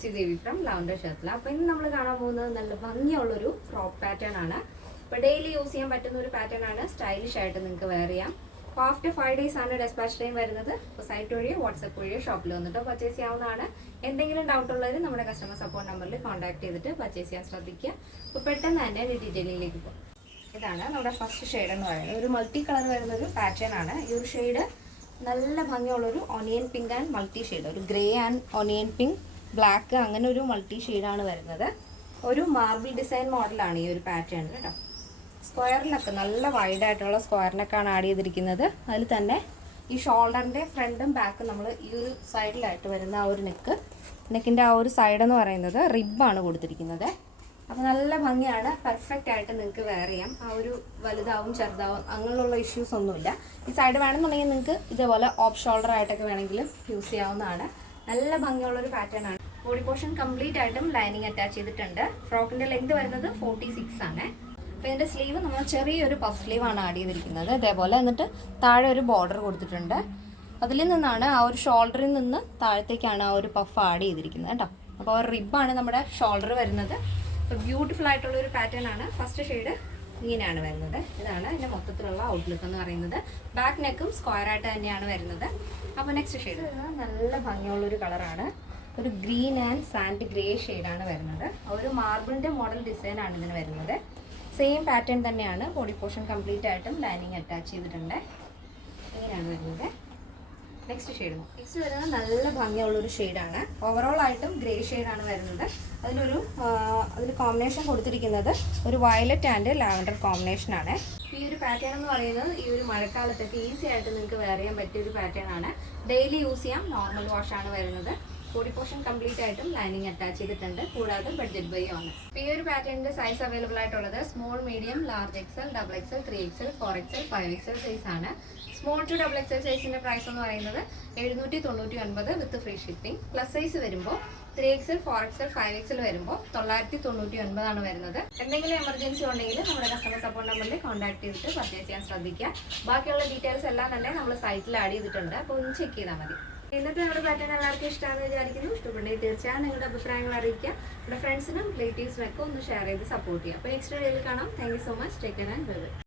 Kochi Devi from lavender ഷർട്ടില. അപ്പോൾ ഇന്ന് നമ്മൾ കാണാൻ പോകുന്നത് നല്ല ഭംഗിയുള്ളൊരു ഫ്രോക്ക് പാറ്റേൺ ആണ്. ഇപ്പോൾ ഡെയിലി യൂസ് ചെയ്യാൻ പറ്റുന്ന ഒരു പാറ്റേൺ ആണ്. സ്റ്റൈലിഷ് ആയിട്ട് നിങ്ങൾക്ക് വെയർ ചെയ്യാം. അപ്പോൾ ആഫ്റ്റർ 5 days ആണ് ഡെസ്പാച്ച് ടൈം വരുന്നത്. അപ്പോൾ സൈറ്റ് വഴിയോ വാട്സപ്പ് വഴിയോ ഷോപ്പിൽ വന്നിട്ട് പർച്ചേസ് ചെയ്യാവുന്നതാണ്. എന്തെങ്കിലും ഡൗട്ട് ഉള്ളവർ നമ്മുടെ കസ്റ്റമർ സപ്പോർട്ട് നമ്പറിൽ കോൺടാക്ട് ചെയ്തിട്ട് പർച്ചേസ് ചെയ്യാൻ ശ്രദ്ധിക്കുക. അപ്പോൾ പെട്ടെന്ന് തന്നെ ഡീറ്റെയിലിംഗിലേക്ക് പോകും. ഇതാണ് നമ്മുടെ ഫസ്റ്റ് ഷെയ്ഡ് എന്ന് പറയുന്നത്. ഒരു മൾട്ടി കളർ വരുന്ന ഒരു പാറ്റേൺ ആണ്. ഈ ഒരു ഷെയ്ഡ് നല്ല ഭംഗിയുള്ളൊരു onion pink and multi shade, ഒരു grey and onion pink black, അങ്ങനെ ഒരു മൾട്ടി ഷെയ്ഡാണ് വരുന്നത്. ഒരു മാർബിൾ ഡിസൈൻ മോഡലാണ് ഈ ഒരു പാറ്റേൺ കേട്ടോ. സ്ക്വയറിനൊക്കെ നല്ല വൈഡ് ആയിട്ടുള്ള സ്ക്വയറിനൊക്കെയാണ് ആഡ് ചെയ്തിരിക്കുന്നത്. അതിൽ തന്നെ ഈ ഷോൾഡറിൻ്റെ ഫ്രണ്ടും ബാക്കും നമ്മൾ ഈ ഒരു സൈഡിലായിട്ട് വരുന്ന ആ ഒരു നെക്കിൻ്റെ ആ ഒരു സൈഡ് എന്ന് പറയുന്നത് റിബാണ് കൊടുത്തിരിക്കുന്നത്. അപ്പോൾ നല്ല ഭംഗിയാണ്. പെർഫെക്റ്റ് ആയിട്ട് നിങ്ങൾക്ക് വെയർ ചെയ്യാം. ആ ഒരു വലുതാവും ചെറുതാവും അങ്ങനെയുള്ള ഇഷ്യൂസ് ഒന്നുമില്ല. ഈ സൈഡ് വേണമെന്നുണ്ടെങ്കിൽ നിങ്ങൾക്ക് ഇതേപോലെ ഓഫ് ഷോൾഡർ ആയിട്ടൊക്കെ വേണമെങ്കിലും യൂസ് ചെയ്യാവുന്നതാണ്. നല്ല ഭംഗിയുള്ളൊരു പാറ്റേൺ ആണ്. ബോഡി പോർഷൻ കംപ്ലീറ്റ് ആയിട്ടും ലൈനിങ് അറ്റാച്ച് ചെയ്തിട്ടുണ്ട്. ഫ്രോക്കിൻ്റെ ലെങ്ത് വരുന്നത് 46 ആണ്. അപ്പോൾ ഇതിൻ്റെ സ്ലീവ് നമ്മൾ ചെറിയൊരു പഫ് സ്ലീവാണ് ആഡ് ചെയ്തിരിക്കുന്നത്. ഇതേപോലെ എന്നിട്ട് താഴെ ഒരു ബോർഡർ കൊടുത്തിട്ടുണ്ട്. അതിൽ നിന്നാണ് ആ ഒരു ഷോൾഡറിൽ നിന്ന് താഴത്തേക്കാണ് ആ ഒരു പഫ് ആഡ് ചെയ്തിരിക്കുന്നത് കേട്ടോ. അപ്പോൾ ഒരു റിബാണ് നമ്മുടെ ഷോൾഡർ വരുന്നത്. അപ്പോൾ ബ്യൂട്ടിഫുൾ ആയിട്ടുള്ള ഒരു പാറ്റേൺ ആണ്. ഫസ്റ്റ് ഷെയ്ഡ് ഇങ്ങനെയാണ് വരുന്നത്. ഇതാണ് ഇതിൻ്റെ മൊത്തത്തിലുള്ള ഔട്ട്ലുക്ക് എന്ന് പറയുന്നത്. ബാക്ക് നെക്കും സ്ക്വയർ ആയിട്ട് തന്നെയാണ് വരുന്നത്. അപ്പോൾ നെക്സ്റ്റ് ഷെയ്ഡ് നല്ല ഭംഗിയുള്ളൊരു കളറാണ്. ഒരു ഗ്രീൻ ആൻഡ് സാൻഡ് ഗ്രേ ഷെയ്ഡാണ് വരുന്നത്. ഒരു മാർബിളിൻ്റെ മോഡൽ ഡിസൈനാണ് ഇതിന് വരുന്നത്. സെയിം പാറ്റേൺ തന്നെയാണ്. ബോഡി പോർഷൻ കംപ്ലീറ്റ് ആയിട്ടും ലൈനിങ് അറ്റാച്ച് ചെയ്തിട്ടുണ്ട്. ഇങ്ങനെയാണ് വരുന്നത്. നെക്സ്റ്റ് വരുന്നത് നല്ല ഭംഗിയുള്ളൊരു ഷെയ്ഡാണ്. ഓവറോൾ ആയിട്ടും ഗ്രേ ഷെയ്ഡാണ് വരുന്നത്. അതിൽ കോമ്പിനേഷൻ കൊടുത്തിരിക്കുന്നത് ഒരു വയലറ്റ് ആൻഡ് ലാവൻഡർ കോമ്പിനേഷനാണ്. ഈ ഒരു പാറ്റേൺ എന്ന് പറയുന്നത് ഈ ഒരു മഴക്കാലത്തൊക്കെ ഈസി ആയിട്ട് നിങ്ങൾക്ക് വെയർ ചെയ്യാൻ പറ്റിയ ഒരു പാറ്റേൺ ആണ്. ഡെയിലി യൂസ് ചെയ്യാം. നോർമൽ വാഷാണ് വരുന്നത്. ബോഡി പോർഷൻ കംപ്ലീറ്റ് ആയിട്ടും ലൈനിങ് അറ്റാച്ച് ചെയ്തിട്ടുണ്ട്. കൂടാതെ ബഡ്ജറ്റ് ബൈ ആണ്. ഈ ഒരു പാറ്റേണിന്റെ സൈസ് അവൈലബിൾ ആയിട്ടുള്ളത് small, medium, large XL, double XL, 3XL, 4XL, 5XL size ആണ്. സ്മോൾ ടു ഡബിൾ എക്സൽ സൈസിന്റെ പ്രൈസ് എന്ന് പറയുന്നത് 799 with free shipping. Plus size വരുമ്പോൾ 3XL, 4XL, 5XL വരുമ്പോൾ 999 ആണ് വരുന്നത്. എന്തെങ്കിലും എമർജൻസി ഉണ്ടെങ്കിൽ നമ്മുടെ കസ്റ്റമർ സപ്പോർട്ട് നമ്പറിൽ കോൺടാക്ട് ചെയ്തിട്ട് പർച്ചേസ് ചെയ്യാൻ ശ്രദ്ധിക്കുക. ബാക്കിയുള്ള ഡീറ്റെയിൽസ് എല്ലാം തന്നെ നമ്മൾ സൈറ്റിൽ ആഡ് ചെയ്തിട്ടുണ്ട്. അപ്പോൾ ഒന്ന് ചെക്ക് ചെയ്താൽ മതി. ഇന്നത്തെ നമ്മുടെ പാറ്റേൺ എല്ലാവർക്കും ഇഷ്ടമാണെന്ന് വിചാരിക്കുന്നു. ഇഷ്ടപ്പെടുന്നെങ്കിൽ തീർച്ചയായും നിങ്ങളുടെ അഭിപ്രായങ്ങൾ അറിയിക്കുക. നമ്മുടെ ഫ്രണ്ട്സിനും റിലേറ്റീവ്സിനൊക്കെ ഒന്ന് ഷെയർ ചെയ്ത് സപ്പോർട്ട് ചെയ്യുക. അപ്പോൾ നെക്സ്റ്റ് വീഡിയോയിൽ കാണാം. Thank you so much. Take care and bye bye.